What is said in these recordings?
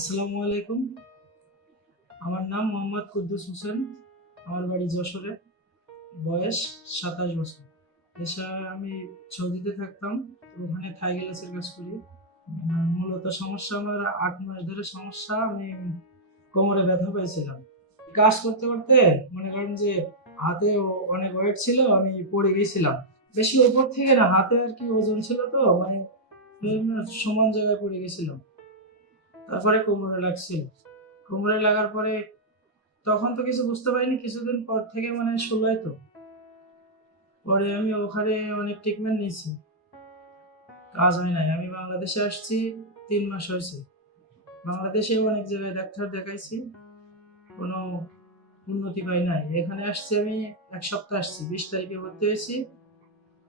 আসসালামু আলাইকুম। আমার নাম মোহাম্মদ কুদ্দুস হোসেন। আমার বাড়ি যশোরে। বয়স সাতাশ বছর। পেশায় আমি সৌদিতে থাকতাম। ওখানে থাই গ্লাসের কাজ করি। মূলত সমস্যা আমার আট মাস ধরে সমস্যা। আমি কোমরে ব্যথা পেয়েছিলাম কাজ করতে করতে মনে করেন যে হাতে অনেক ওয়েট ছিল, আমি পড়ে গেছিলাম। বেশি উপর থেকে না, হাতে আর কি ওজন ছিল তো মানে সমান জায়গায় পড়ে গেছিলাম। তারপরে কোমরে লাগছিল। কোমরে লাগার পরে তখন তো কিছু বুঝতে পারিনি, কিছুদিন পর থেকে মানে শুলাই তো। পরে আমি ওখানে অনেক ট্রিটমেন্ট নিয়েছি। কাজ হয় নাই। আমি বাংলাদেশে আসছি, তিন মাস হয়েছে। বাংলাদেশে অনেক জায়গায় ডাক্তার দেখাইছি, কোনো উন্নতি পাই নাই। এখানে আসছি আমি, এক সপ্তাহ আসছি। বিশ তারিখে ভর্তি হয়েছি,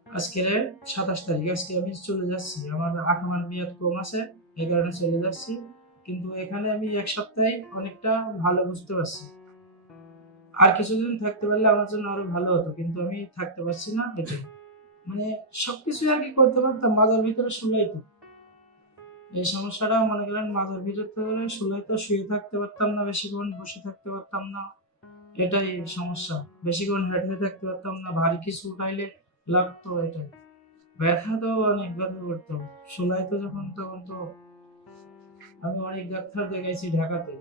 আজকের সাতাশ তারিখ। আজকে আমি চলে যাচ্ছি। আমার আট মাস মেয়াদ কম আছে এই কারণে চলে যাচ্ছি। কিন্তু এখানে আমি এক সপ্তাহে অনেকটা ভালো বুঝতে পারছি। আর কিছুদিন থাকতে পারলে আমার জন্য আরও ভালো হতো, কিন্তু আমি থাকতে পারছি না এটাই মানে সবকিছু আর কি করতে পারতাম, মাজার ভিতরে শুলাই তো। এই সমস্যাটা মনে করেন মাজার ভিতরে শুলাই তো শুয়ে থাকতে পারতাম না, বেশিক্ষণ বসে থাকতে পারতাম না। এটাই সমস্যা, বেশিক্ষণ হেঁটে থাকতে পারতাম না, ভারী কিছু উঠাইলে লাগতো এটাই। ব্যথা তো অনেক, ব্যথা করতো। শুলাই তো যখন, তখন তো আমি অনেক ডাক্তার দেখাইছি ঢাকাতে।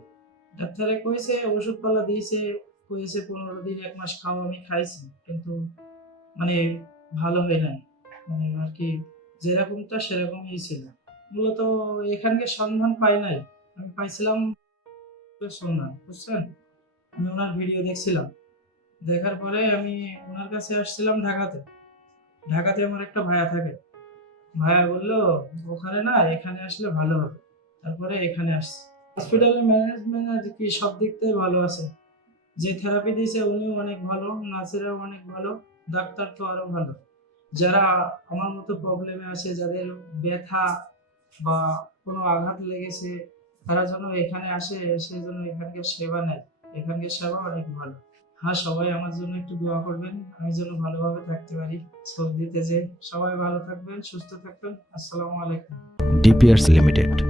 ডাক্তারে কইছে, ওষুধপালা দিয়েছে, কইছে পনেরো দিন, এক মাস খাও, আমি খাইছি। কিন্তু মানে ভালো হয় নাই। মানে আর কি যেরকমটা সেরকমই ছিল। মূলত এখানকে সন্ধান পাই নাই। আমি পাইছিলাম সন্ধান বুঝছেন? আমি ওনার ভিডিও দেখছিলাম। দেখার পরে আমি ওনার কাছে আসছিলাম ঢাকাতে। ঢাকাতে আমার একটা ভাইয়া থাকে। ভাইয়া বলল, ওখানে না, এখানে আসলে ভালো হবে। তারপরে এখানে আসছি। হসপিটালের ম্যানেজমেন্ট আর কি সব দিক থেকে ভালো আছে। যে থেরাপি দিয়েছে উনিও অনেক ভালো, নার্সেরাও অনেক ভালো ডাক্তার তো আরও ভালো। যারা আমার মতো প্রবলেমে আছে, যাদের ব্যথা বা কোনো আঘাত লেগেছে, তারা যেন এখানে আসে, এসে যেন এখানকার সেবা নেয়। এখানকার সেবা অনেক ভালো। হ্যাঁ সবাই আমার জন্য একটু দোয়া করবেন। আমি যেন ভালোভাবে থাকতে পারি। সর্দিতে যে সবাই ভালো থাকবেন, সুস্থ থাকবেন। আসসালামু আলাইকুম। ডিপিআরস লিমিটেড